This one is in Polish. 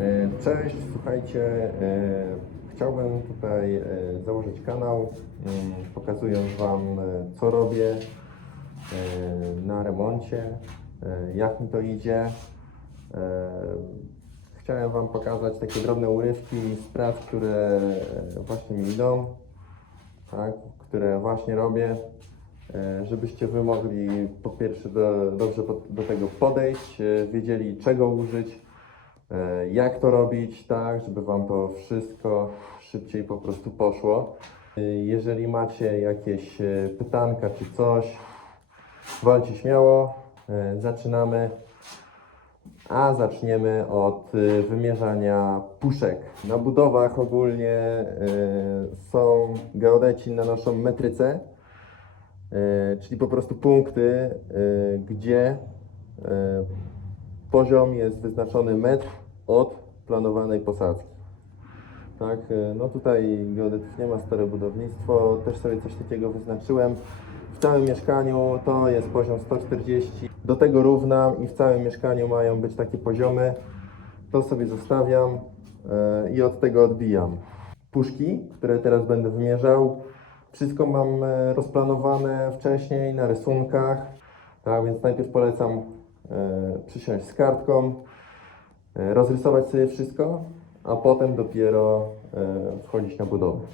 E, Cześć, słuchajcie, e, chciałbym tutaj e, założyć kanał, pokazując Wam, co robię na remoncie, jak mi to idzie. Chciałem Wam pokazać takie drobne urywki z prac, które właśnie mi idą, tak, które właśnie robię, żebyście Wy mogli po pierwsze do, dobrze do tego podejść, wiedzieli czego użyć, jak to robić, tak, żeby Wam to wszystko szybciej po prostu poszło. E, Jeżeli macie jakieś e, pytanka czy coś, walcie śmiało, e, zaczynamy. A zaczniemy od wymierzania puszek. Na budowach ogólnie są geodeci nanoszą metryce, y, czyli po prostu punkty, gdzie poziom jest wyznaczony metr od planowanej posadzki. Tak, y, no tutaj nie ma, stare budownictwo, też sobie coś takiego wyznaczyłem. W całym mieszkaniu to jest poziom 140, do tego równam i w całym mieszkaniu mają być takie poziomy. To sobie zostawiam y, i od tego odbijam. Puszki, które teraz będę wymierzał, wszystko mam e, rozplanowane wcześniej na rysunkach, tak więc najpierw polecam e, przysiąść z kartką, e, rozrysować sobie wszystko, a potem dopiero e, wchodzić na budowę.